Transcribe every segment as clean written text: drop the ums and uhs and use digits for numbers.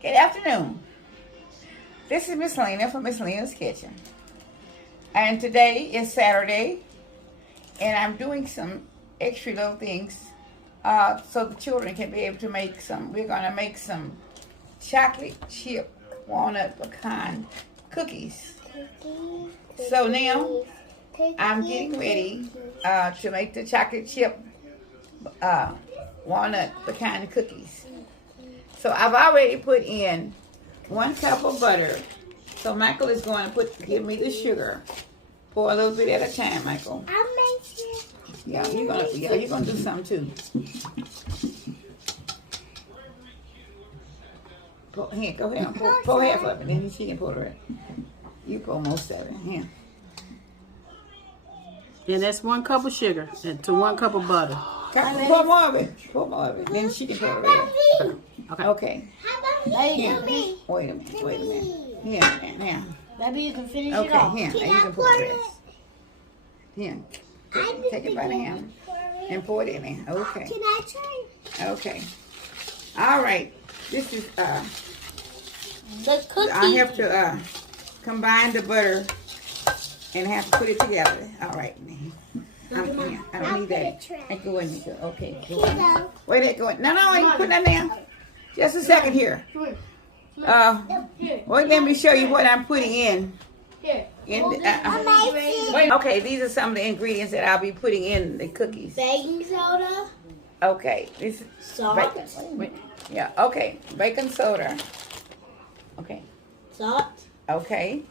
Good afternoon. This is Ms Lena from Ms Lena's Kitchen. And today is Saturday, and I'm doing some extra little things so the children can be able to make some. We're going to make some chocolate chip walnut pecan cookies. So now I'm getting ready to make the chocolate chip walnut pecan cookies. So I've already put in 1 cup of butter. So Michael is going to give me the sugar. Pour a little bit at a time, Michael. I'll make it. Yeah, you're gonna do something too. Here, go ahead and pour half of it, then she can pour the rest. You pour most of it. Here. And that's 1 cup of sugar to 1 cup of butter. Pour more of it. Pour more of it. Then she can pour the rest. Okay. How about me? Wait a minute. Here, now. Maybe you can finish it Okay, off. here. Now you can pour the rest. Here. Take it by the hand and pour it in there. Okay. Can I try? Okay. All right. This is The cookie. I have to combine the butter and have to put it together. All right. I don't need that. Go in there. Okay. Go in. Wait, that go in. No, I ain't putting that down. Just a second here. Wait, let me show you what I'm putting in. Wait, okay, these are some of the ingredients that I'll be putting in the cookies. Baking soda. Okay, this is Salt. Wait. Yeah, okay, baking soda. Okay. Salt. Okay.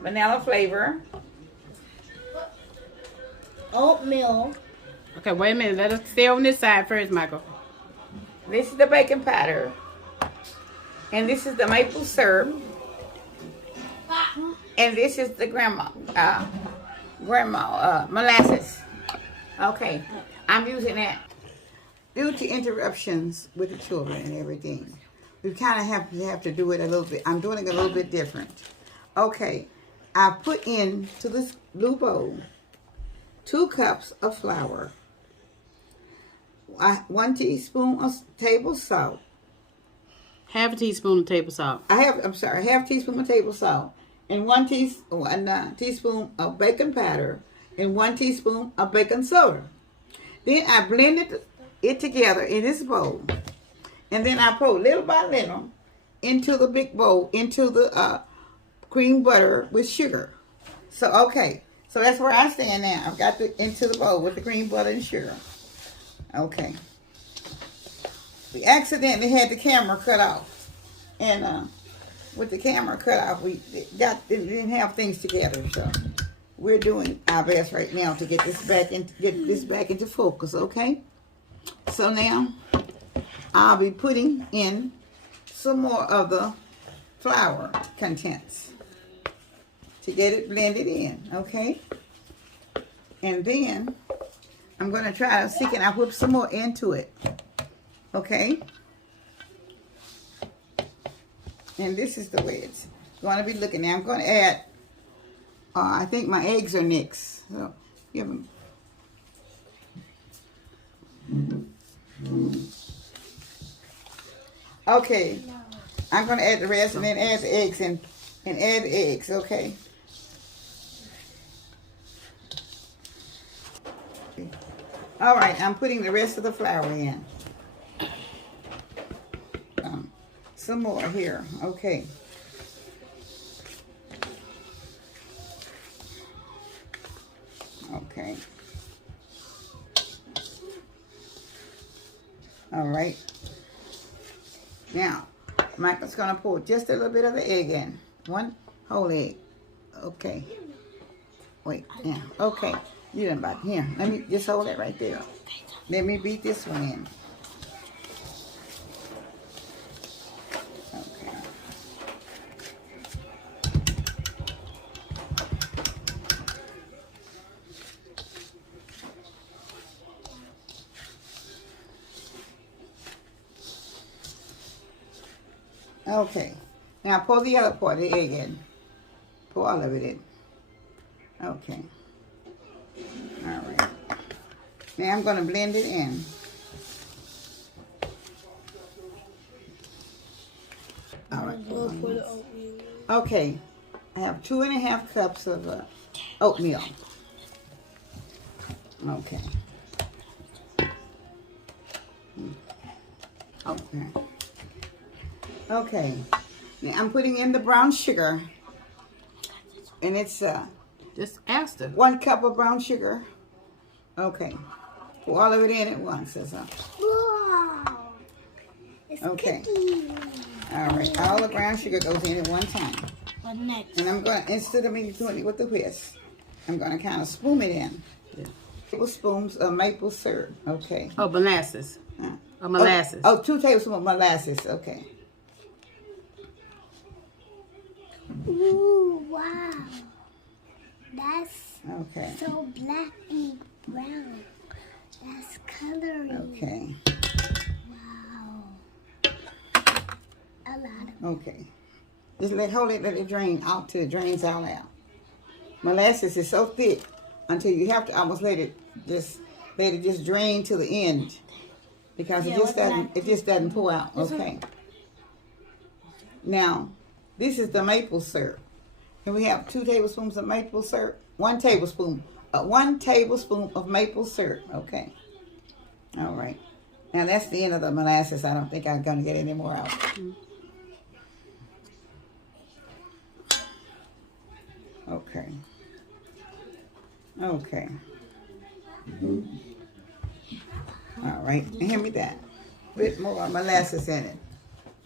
Vanilla flavor. Oatmeal. Okay, wait a minute. Let us stay on this side first, Michael. This is the baking powder. And this is the maple syrup. And this is the grandma molasses. Okay, I'm using that. Due to interruptions with the children and everything, we kind of have to do it a little bit. I'm doing it a little bit different. Okay, I put into this blue bowl 2 cups of flour, 1 teaspoon of table salt. Half a teaspoon of table salt. Half teaspoon of table salt, and 1 teaspoon of baking powder, and 1 teaspoon of baking soda. Then I blended it together in this bowl, and then I pour little by little into the big bowl, into the cream butter with sugar. So okay, so that's where I stand now. I've got into the bowl with the cream butter and sugar. Okay. We accidentally had the camera cut off, and with the camera cut off, we didn't have things together. So we're doing our best right now to get this back into focus. Okay. So now I'll be putting in some more of the flour contents to get it blended in. Okay. And then I'm going to try to see can I whip some more into it. Okay. And this is the way it's going to be looking. Now I'm going to add, I think my eggs are next. So give them. Okay. I'm going to add the rest and then add the eggs and add the eggs. Okay. All right. I'm putting the rest of the flour in. Some more here. Okay. Okay. All right. Now, Michael's going to pour just a little bit of the egg in. 1 whole egg. Okay. Wait. Yeah. Okay. You done about here. Let me just hold it right there. Let me beat this one in. Okay. Now pour the other part of the egg in. Pour all of it in. Okay. All right. Now I'm going to blend it in. Okay, I have 2.5 cups of oatmeal. Okay. Okay. Okay. Now I'm putting in the brown sugar, and it's Just ask her. 1 cup of brown sugar. Okay. Pour all of it in at once. That's all. Wow. It's Okay. cookies. All right. All the brown sugar goes in at one time. What next? And I'm going to, instead of me doing it with the whisk, I'm going to kind of spoon it in. Yeah. Tablespoons of maple syrup. Okay. Oh, molasses. Uh, Oh, molasses. Oh, 2 tablespoons of molasses. Okay. Ooh, wow. That's Okay. so black and brown. That's coloring. Okay. Wow. A lot of Okay. Just hold it, let it drain out till it drains all out. Molasses is so thick until you have to almost let it just drain to the end, because Yeah, it just doesn't pour out. Okay. Now, this is the maple syrup, and we have 2 tablespoons of maple syrup. 1 tablespoon of maple syrup. Okay. All right. Now that's the end of the molasses. I don't think I'm gonna get any more out. Okay. Okay. All right. Hand me that. Bit more molasses in it.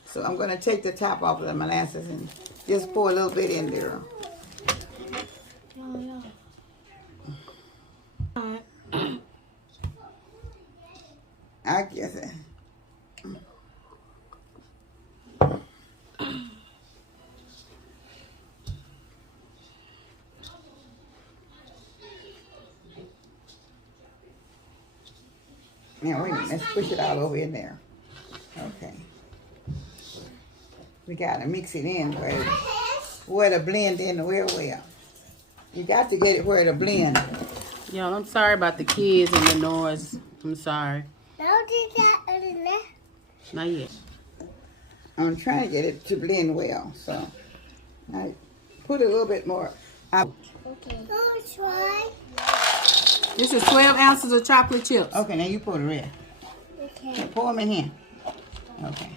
So I'm going to take the top off of the molasses and just pour a little bit in there. I guess it. Now wait a minute, let's push it all over in there. Okay. We gotta mix it in where to blend in real well. You got to get it where to blend. Y'all, I'm sorry about the kids and the noise. I'm sorry. Don't do that in there. Not yet. I'm trying to get it to blend well, so I put a little bit more. Okay. I'll try. This is 12 ounces of chocolate chips. Okay, now you pour the rest. Okay. Pour them in here. Okay.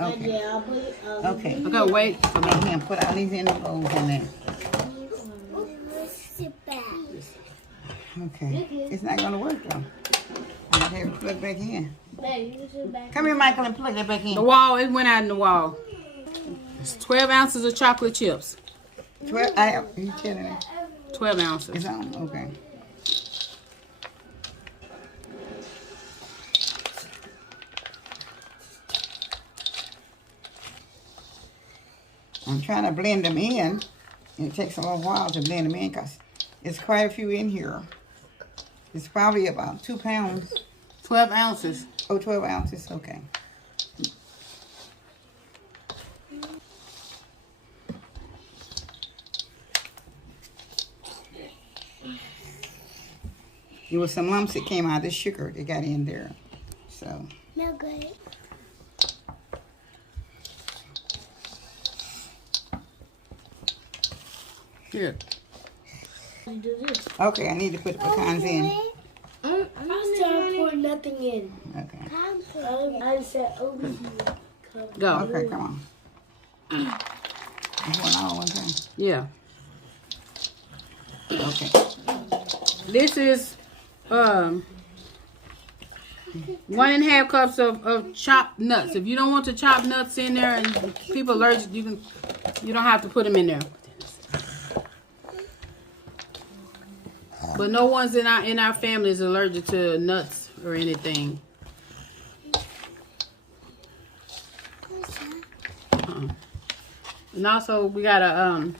Okay. Yeah, I'll put it. Okay. Okay, wait. Come here, put all these in the bowls in there. Sit back. Okay. It's not gonna work though. I gotta have it plug back in. Babe, you sit back. Come here, Michael, and plug that back The in. wall, it went out in the wall. It's 12 ounces of chocolate chips. 12. I have. You telling me? 12 ounces. It's on. Okay. I'm trying to blend them in. It takes a little while to blend them in because it's quite a few in here. It's probably about 2 pounds. 12 ounces. Oh, 12 ounces. Okay. There was some lumps that came out of the sugar that got in there. So. No good. Here. Do this. Okay, I need to put the pecans in. I'm trying to pour nothing in. Okay. I said over here. Go. Okay, come on. You want all one time? Yeah. Okay. This is 1.5 cups of chopped nuts. If you don't want the chopped nuts in there and people allergic, you don't have to put them in there. But no one's in our family is allergic to nuts or anything. And also we got a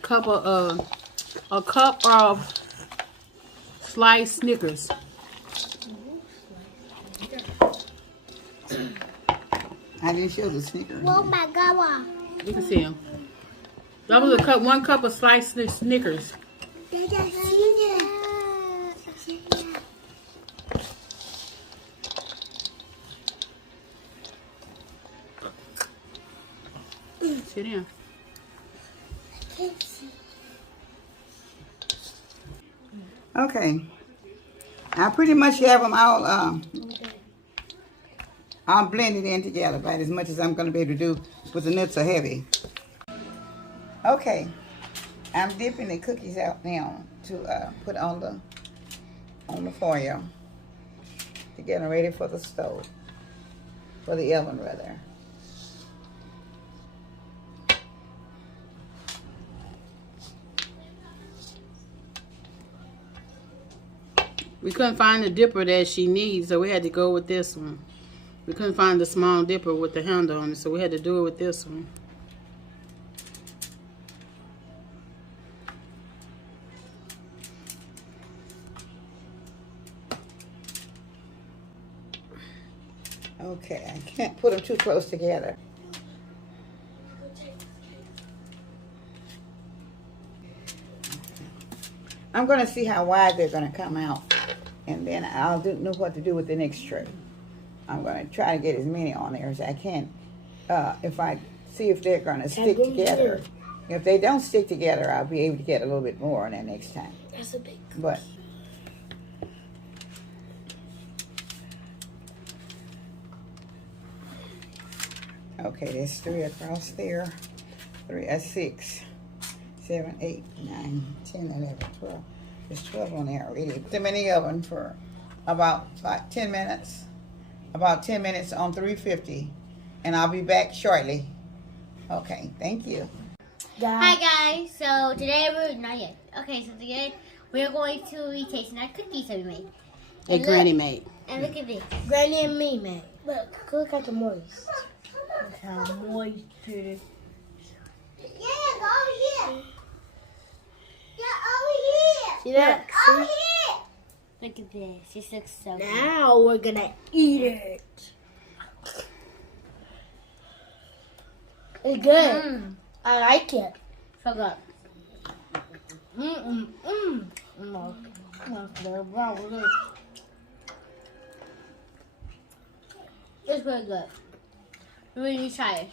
cup of sliced Snickers. I didn't show the Snickers. Oh my God! Wow. You can see them. That was 1 cup of sliced Snickers. Did I see that? Sit down. Okay. I pretty much have them all blended in together, about as much as I'm going to be able to do with the nuts are heavy. Okay. I'm dipping the cookies out now to put on the foil to get them ready for the stove, for the oven rather. We couldn't find the dipper that she needs, so we had to go with this one. We couldn't find the small dipper with the handle on it, so we had to do it with this one. Okay, I can't put them too close together. I'm going to see how wide they're going to come out, and then I'll know what to do with the next tray. I'm going to try to get as many on there as I can. If I see if they're going to stick together. If they don't stick together, I'll be able to get a little bit more on that next time. That's a big. But okay, there's 3 across there. 6, 7, 8, 9, 10, 11, 12. There's 12 on there already. Put them in the oven for about 10 minutes. About 10 minutes on 350. And I'll be back shortly. Okay, thank you. Hi guys, so today we're not yet. Okay, so today we're going to be tasting our cookies that we made. That Granny made. And look at this. Granny and me made. Look at the moist. Look how moist it is. Yeah, over here. Yeah, over here. See that? Look, over here. Look at this. This looks so good. Now we're gonna eat it. It's good. I like it. So good. It's really good. We really need to try it.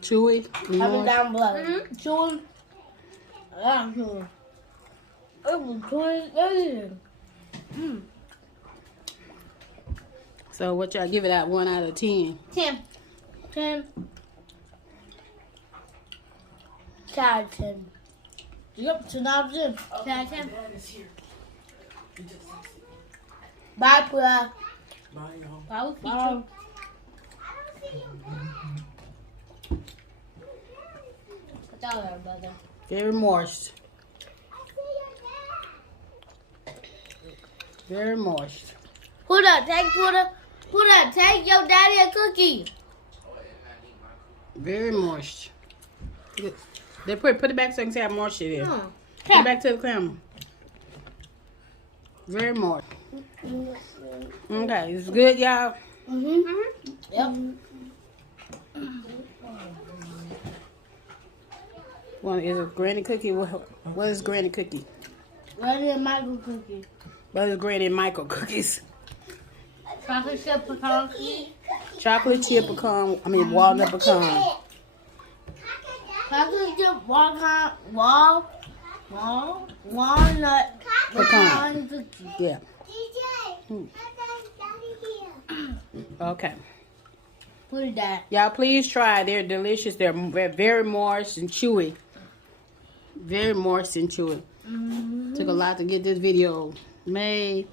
Chewy. Comment down below. Chewy. So what y'all give it out 1 out of 10? 10. 10. 10. Yep, 10 out of 10. 10 out of 10. Bye, Pua. Bye, y'all. Bye, Bye. Put that on there, brother. Very moist. Very moist. Puda, take your daddy a cookie. Very moist. They put it back so I can see how moist it is. Put it back to the camera. Very moist. Okay, it's good, y'all. Yep. Well, is it Granny cookie? What is Granny cookie? Granny and Michael cookie. What is Granny and Michael cookies? Chocolate chip pecan cookie. Chocolate chip pecan. Walnut pecan. Chocolate chip walnut pecan cookie. Yeah. Okay. Put it down. Y'all, please try. They're delicious. They're very moist and chewy. Very moist and chewy. Took a lot to get this video made,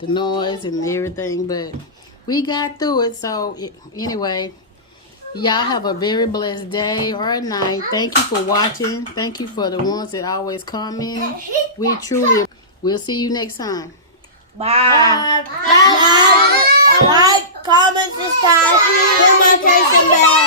the noise and everything, but we got through it. So anyway, y'all have a very blessed day or a night. Thank you for watching. Thank you for the ones that always comment. We truly, we'll see you next time. Bye. Like, comment, subscribe, hit my notification bell.